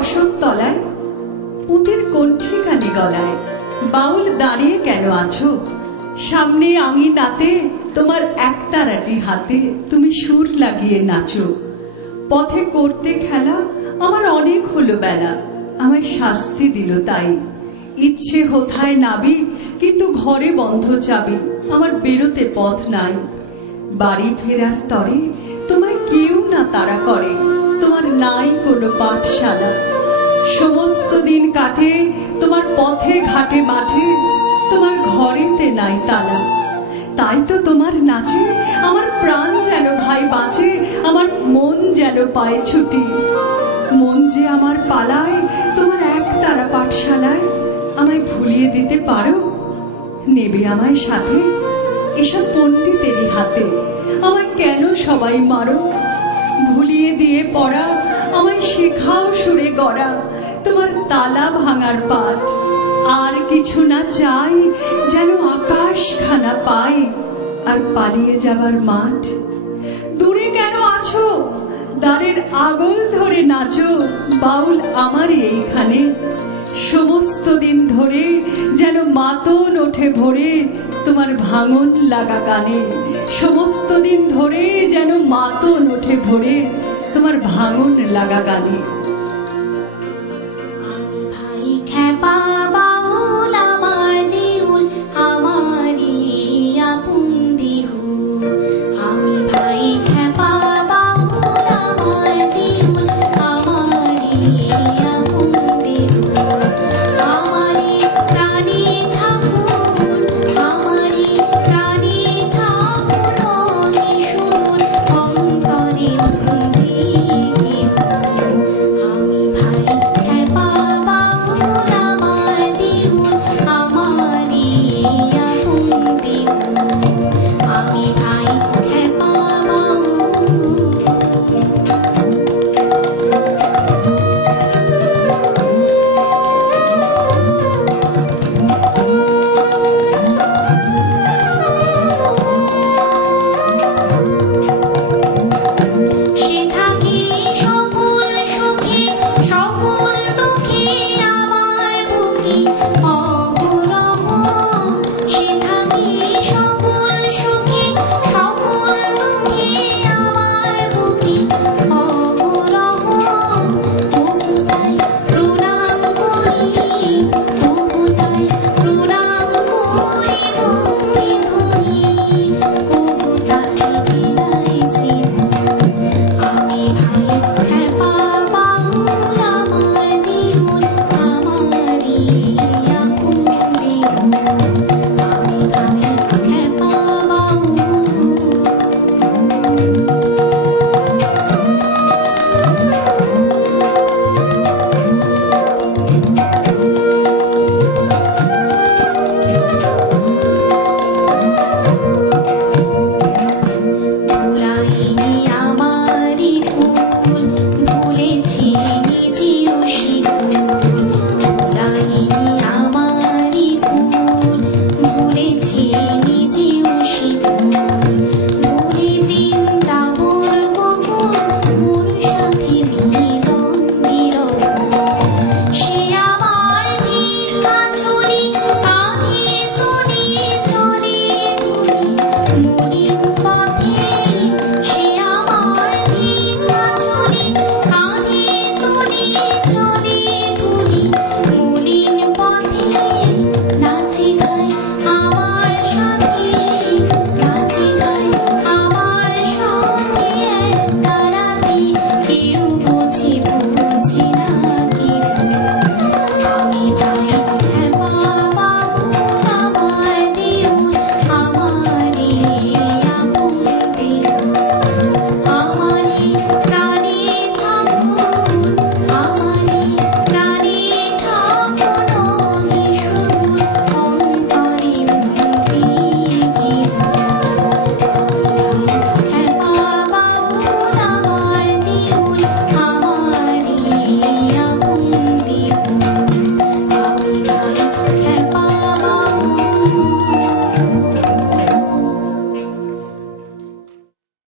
অশোক তলায় পুঁতির কণ্ঠি কানে গলায় বাউল দাঁড়িয়ে কেন আছো? সামনে আঙিনাতে তোমার একতারাটি হাতে তুমি সুর লাগিয়ে নাচো। পথে করতে খেলা আমার অনেক হলো বেলা, আমায় শাস্তি দিল তাই। ইচ্ছে হোথায় নাবি কিন্তু ঘরে বন্ধ চাবি, আমার বেরোতে পথ নাই। বাড়ি ফেরার তরে তোমায় কেউ না তাড়া করে, তোমার নাই কোনো পাঠশালা। সমস্ত দিন কাটে তোমার পথে ঘাটে মাঠে, তোমার ঘরেতে নাই তালা। তাই তো তোমার নাচে আমার প্রাণ যেন ভাই বাঁচে, আমার মন যেন পায় ছুটি। মন যে আমার পালায় তোমার একতারা পাঠশালায়, আমায় ভুলিয়ে দিতে পারো? নেবে আমায় সাথে? এসব পণ্ডিতেরই হাতে, আমায় কেন সবাই মারো? ভুলিয়ে দিয়ে পড়া আমায় শেখাও সুরে গড়া, তোমার তালা ভাঙার পাঠ। আর কিছু না চাই, যেন আকাশ খানা পাই আর পালিয়ে যাবার মাঠ। দূরে কেন আছো? দ্বারের আগল ধরে নাচো, বাউল আমারই এইখানে। সমস্ত দিন ধরে যেন মাতন ওঠে ভোরে, তোমার ভাঙন লাগা গানে। সমস্ত দিন ধরে যেন মাতন ওঠে ভোরে, তোমার ভাঙন লাগা গানে।